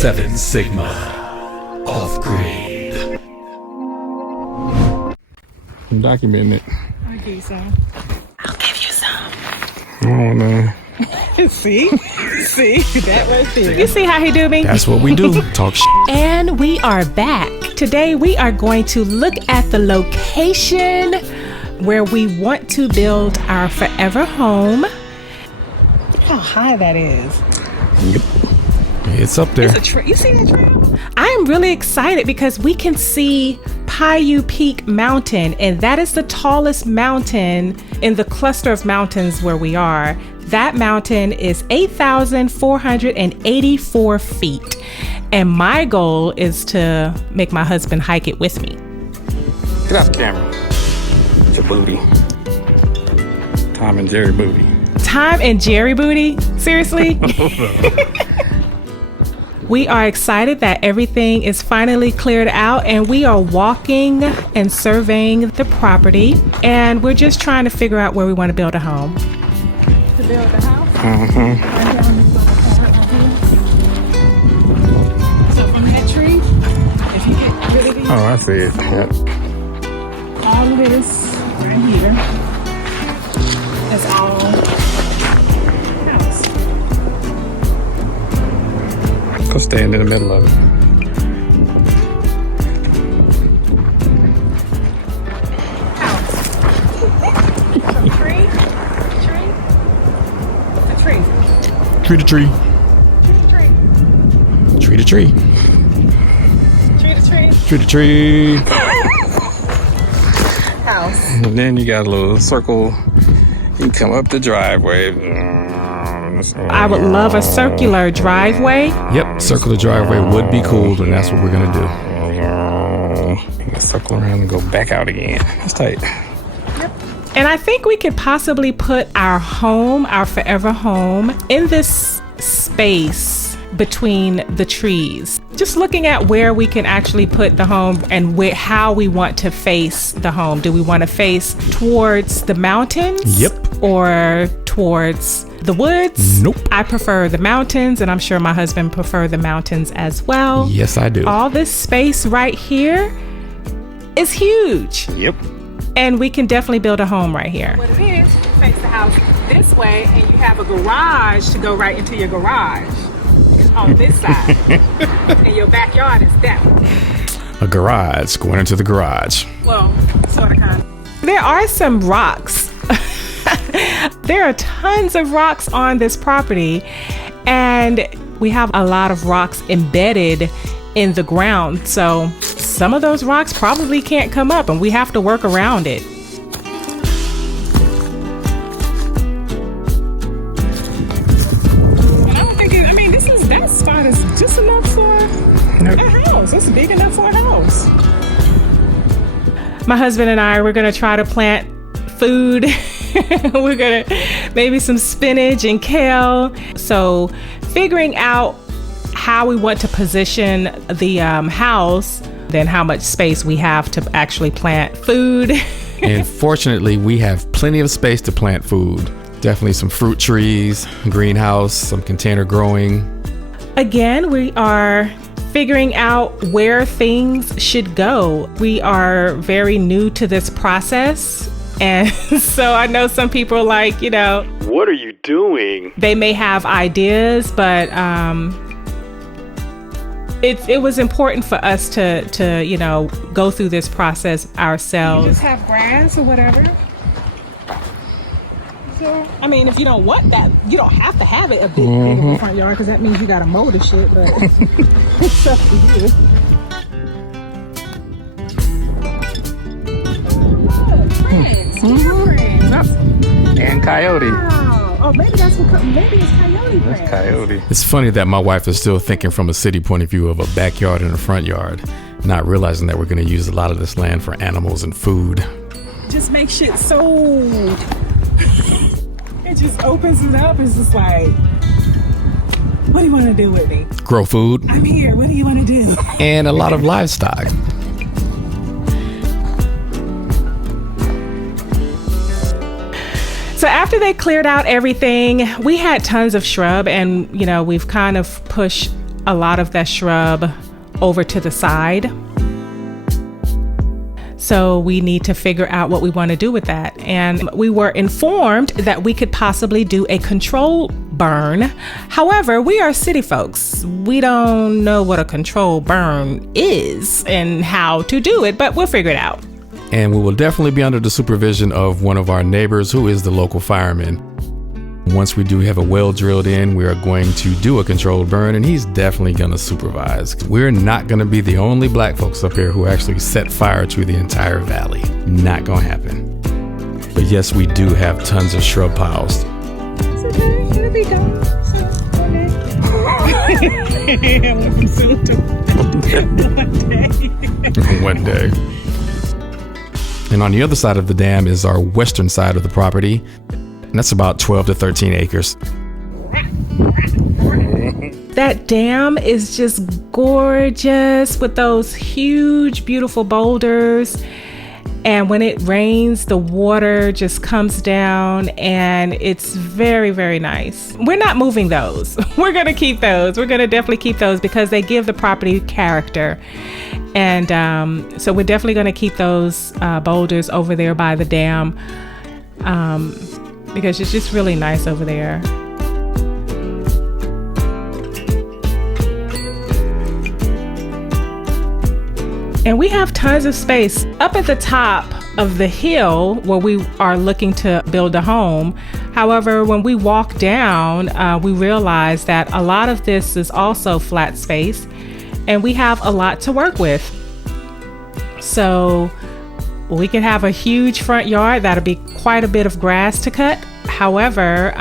7 Sigma. Off grade. I'm documenting it. I'll give you some. I'll give you some. Oh, no. See, that right there. You see how he do me? That's what we do. Talk shit. And we are back. Today we are going to look at the location where we want to build our forever home. Look how high that is. Yep. It's up there. It's a tree. You see that tree? I am really excited because we can see Paiute Peak Mountain, and that is the tallest mountain in the cluster of mountains where we are. That mountain is 8,484 feet. And my goal is to make my husband hike it with me. Get off the camera. It's your booty. Tom and Jerry booty. Tom and Jerry booty? Seriously? We are excited that everything is finally cleared out and we are walking and surveying the property. And we're just trying to figure out where we want to build a home. To build a house? Mm-hmm. So from that tree, if you get rid of these, Oh, I see it. Yep. all of this right here is all house. Go stand in the middle of it. House. So tree. The tree. Tree to tree. Tree to tree. Tree to tree. Tree to tree. Tree to tree. House. And then you got a little circle. You can come up the driveway. I would love a circular driveway. Yep, circle the driveway would be cool, and that's what we're gonna do. You can circle around and go back out again. That's tight. And I think we could possibly put our home, our forever home, in this space between the trees. Just looking at where we can actually put the home and how we want to face the home. Do we want to face towards the mountains? Yep. Or towards the woods? Nope. I prefer the mountains, and I'm sure my husband prefers the mountains as well. Yes, I do. All this space right here is huge. Yep. And we can definitely build a home right here. What it is, you face the house this way and you have a garage to go right into your garage on this side. And your backyard is that way. A garage, going into the garage. Well, sort of, kind of. There are some rocks. There are tons of rocks on this property, and we have a lot of rocks embedded in the ground. So some of those rocks probably can't come up, and we have to work around it. And I don't think that spot is just enough for a house. It's big enough for a house. My husband and I, we're gonna try to plant food. We're gonna maybe some spinach and kale. So figuring out how we want to position the house, then how much space we have to actually plant food. And fortunately, we have plenty of space to plant food. Definitely some fruit trees, greenhouse, some container growing. Again, we are figuring out where things should go. We are very new to this process. And so I know some people are like, what are you doing? They may have ideas, but it was important for us to go through this process ourselves. You just have grass or whatever. So, if you don't want that, you don't have to have it a big of a front yard, because that means you got to mow the shit, but it's up to you. Friends. And coyote. Wow. Oh, maybe it's coyote. That's coyote. It's funny that my wife is still thinking from a city point of view of a backyard and a front yard, not realizing that we're going to use a lot of this land for animals and food. Just make shit sold. It just opens it up. It's just like, what do you want to do with me? Grow food. I'm here. What do you want to do? And a lot of livestock. So after they cleared out everything, we had tons of shrub, and we've kind of pushed a lot of that shrub over to the side. So we need to figure out what we want to do with that. And we were informed that we could possibly do a control burn. However, we are city folks. We don't know what a control burn is and how to do it, but we'll figure it out. And we will definitely be under the supervision of one of our neighbors who is the local fireman. Once we do have a well drilled in, we are going to do a controlled burn, and he's definitely going to supervise. We're not going to be the only black folks up here who actually set fire to the entire valley. Not going to happen. But yes, we do have tons of shrub piles. It's okay. It'll be done. One day. And on the other side of the dam is our western side of the property. And that's about 12 to 13 acres. That dam is just gorgeous with those huge, beautiful boulders. And when it rains, the water just comes down and it's very, very nice. We're not moving those. We're going to keep those. We're going to definitely keep those because they give the property character. And so we're definitely going to keep those boulders over there by the dam. Because it's just really nice over there. And we have tons of space up at the top of the hill where we are looking to build a home. However, when we walk down, we realize that a lot of this is also flat space and we have a lot to work with. So we could have a huge front yard. That'll be quite a bit of grass to cut. However,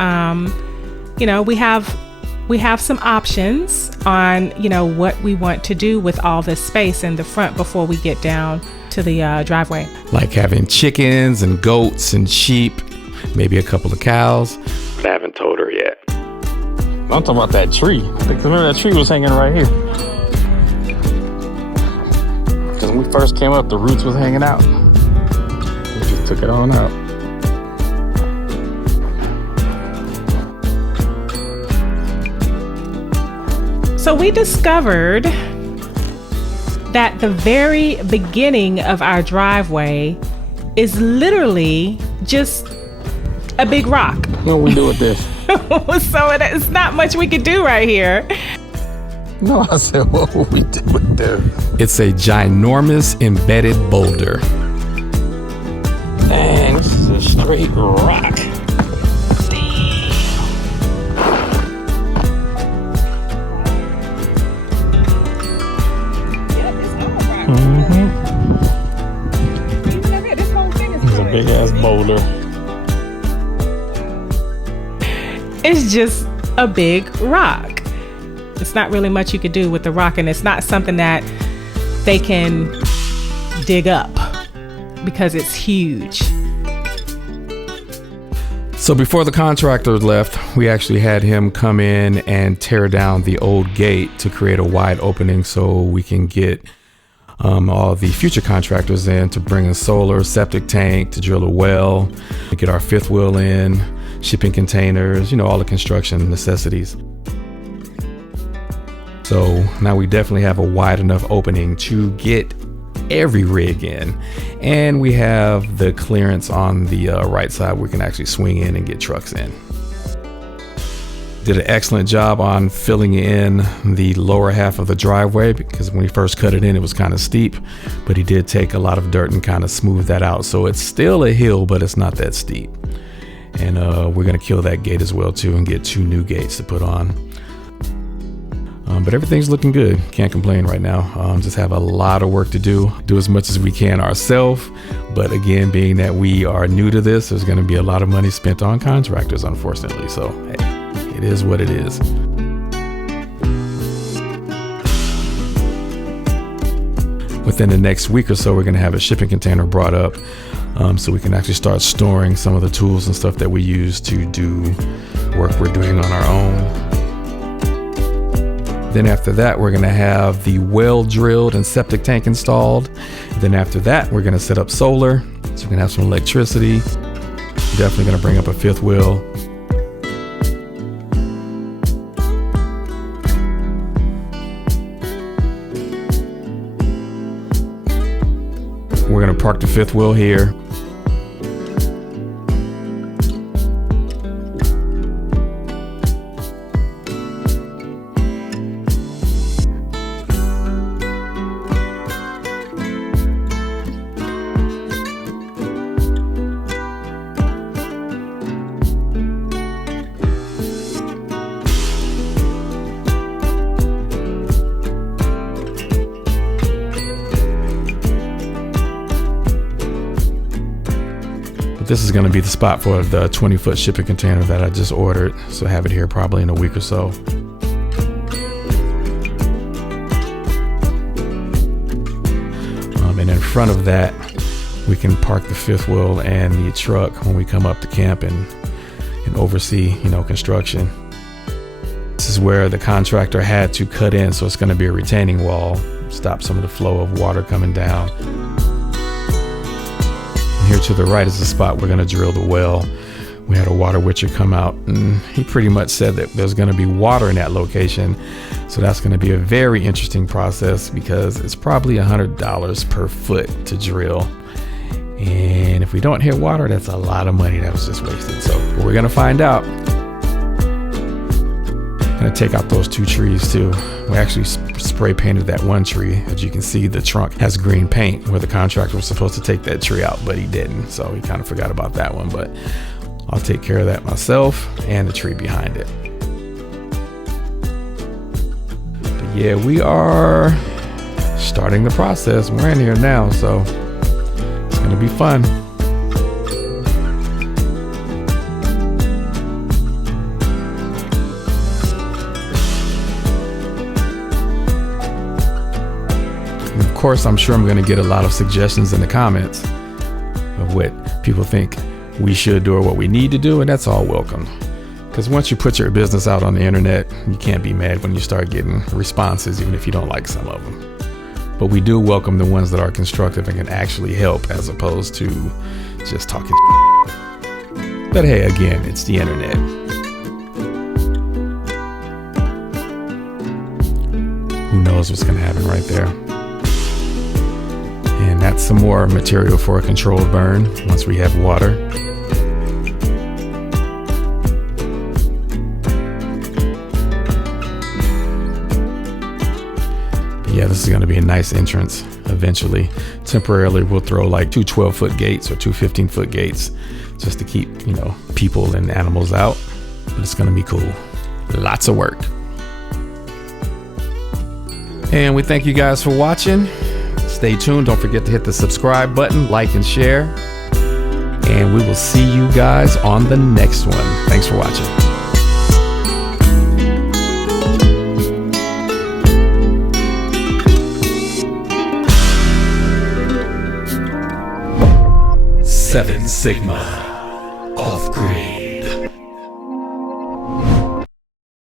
we have some options on, what we want to do with all this space in the front before we get down to the driveway. Like having chickens and goats and sheep, maybe a couple of cows. But I haven't told her yet. I'm talking about that tree. Remember that tree was hanging right here. Because when we first came up, the roots was hanging out. We just took it on out. So we discovered that the very beginning of our driveway is literally just a big rock. What we do with this? So it's not much we could do right here. No, I said, what would we do with this? It's a ginormous embedded boulder. Dang, this is a straight rock. Big ass boulder. It's just a big rock. It's not really much you could do with the rock, and it's not something that they can dig up because it's huge. So before the contractor left, we actually had him come in and tear down the old gate to create a wide opening so we can get all the future contractors in to bring in solar, septic tank, to drill a well, to get our fifth wheel in, shipping containers, all the construction necessities. So now we definitely have a wide enough opening to get every rig in. And we have the clearance on the right side where we can actually swing in and get trucks in. Did an excellent job on filling in the lower half of the driveway because when we first cut it in, it was kind of steep, but he did take a lot of dirt and kind of smooth that out. So it's still a hill, but it's not that steep. And we're going to kill that gate as well too and get 2 new gates to put on. But everything's looking good. Can't complain right now. Just have a lot of work to do as much as we can ourselves. But again, being that we are new to this, there's going to be a lot of money spent on contractors, unfortunately. So hey, it is what it is. Within the next week or so, we're going to have a shipping container brought up so we can actually start storing some of the tools and stuff that we use to do work we're doing on our own. Then after that, we're going to have the well drilled and septic tank installed. Then after that, we're going to set up solar so we can have some electricity. Definitely going to bring up a fifth wheel. park the fifth wheel here. This is going to be the spot for the 20-foot shipping container that I just ordered. So I have it here probably in a week or so. And in front of that, we can park the fifth wheel and the truck when we come up to camp and oversee, construction. This is where the contractor had to cut in, so it's going to be a retaining wall, stop some of the flow of water coming down. Here to the right is the spot we're going to drill the well. We had a water witcher come out, and he pretty much said that there's going to be water in that location. So that's going to be a very interesting process because it's probably $100 per foot to drill. And if we don't hit water, that's a lot of money that was just wasted. So we're going to find out. I'm going to take out those 2 trees too. We actually spray painted that one tree. As you can see, the trunk has green paint where the contractor was supposed to take that tree out, but he didn't. So he kind of forgot about that one, but I'll take care of that myself and the tree behind it. But yeah, we are starting the process. We're in here now, so it's going to be fun. Of course, I'm sure I'm going to get a lot of suggestions in the comments of what people think we should do or what we need to do, and that's all welcome. Because once you put your business out on the internet, you can't be mad when you start getting responses, even if you don't like some of them. But we do welcome the ones that are constructive and can actually help, as opposed to just talking. But hey, again, it's the internet. Who knows what's going to happen right there. And that's some more material for a controlled burn once we have water. Yeah, this is going to be a nice entrance eventually. Temporarily, we'll throw like 2 12-foot gates or 2 15-foot gates just to keep, people and animals out. But it's going to be cool. Lots of work. And we thank you guys for watching. Stay tuned. Don't forget to hit the subscribe button, like and share. And we will see you guys on the next one. Thanks for watching. Seven Sigma. Off-grid.